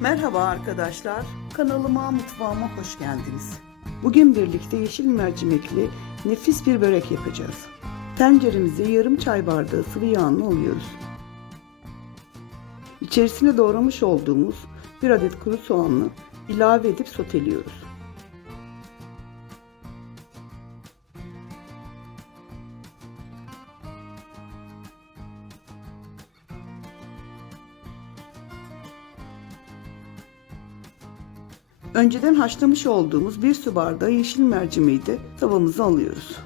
Merhaba arkadaşlar, kanalıma, mutfağıma hoş geldiniz. Bugün birlikte yeşil mercimekli nefis bir börek yapacağız. Tenceremize yarım çay bardağı sıvı yağını alıyoruz. İçerisine doğramış olduğumuz bir adet kuru soğanı ilave edip soteliyoruz. Önceden haşlamış olduğumuz bir su bardağı yeşil mercimeği de tavamıza alıyoruz.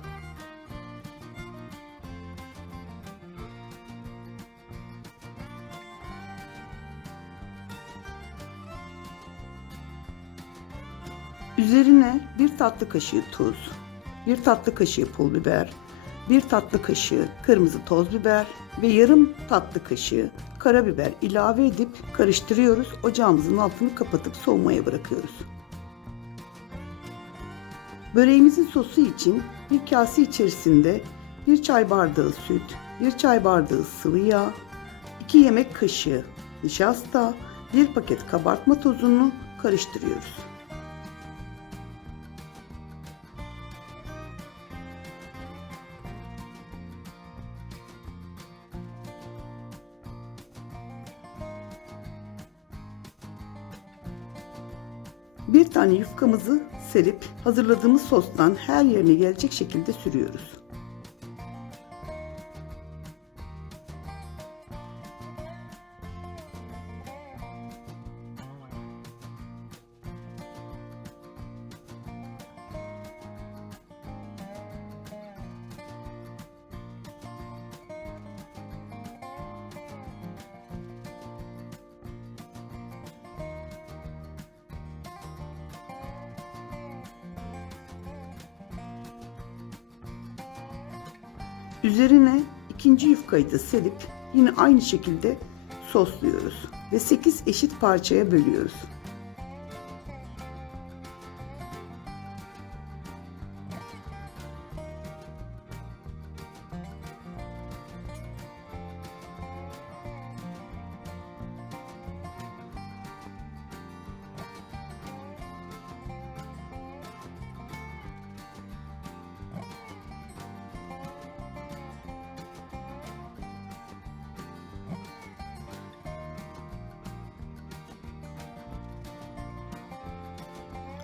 Üzerine bir tatlı kaşığı tuz, bir tatlı kaşığı pul biber, bir tatlı kaşığı kırmızı toz biber ve yarım tatlı kaşığı karabiber ilave edip karıştırıyoruz. Ocağımızın altını kapatıp soğumaya bırakıyoruz. Böreğimizin sosu için bir kase içerisinde bir çay bardağı süt, bir çay bardağı sıvı yağ, 2 yemek kaşığı nişasta, bir paket kabartma tozunu karıştırıyoruz. Bir tane yufkamızı serip hazırladığımız sostan her yerine gelecek şekilde sürüyoruz. Üzerine ikinci yufkayı da serip yine aynı şekilde sosluyoruz ve 8 eşit parçaya bölüyoruz.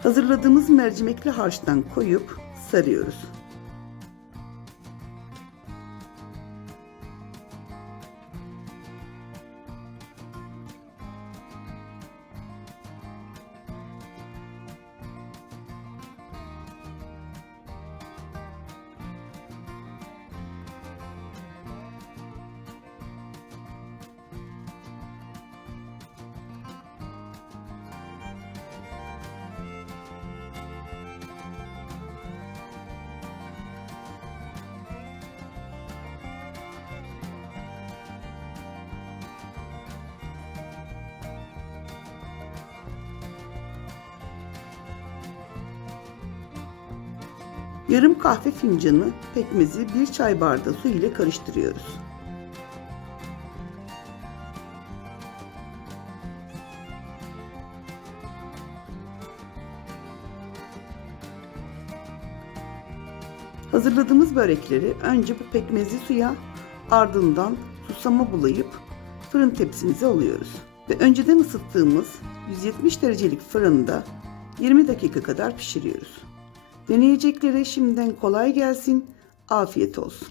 Hazırladığımız mercimekli harçtan koyup sarıyoruz. Yarım kahve fincanı pekmezi bir çay bardağı su ile karıştırıyoruz. Hazırladığımız börekleri önce bu pekmezli suya ardından susama bulayıp fırın tepsimize alıyoruz. Ve önceden ısıttığımız 170 derecelik fırında 20 dakika kadar pişiriyoruz. Deneyeceklere şimdiden kolay gelsin, afiyet olsun.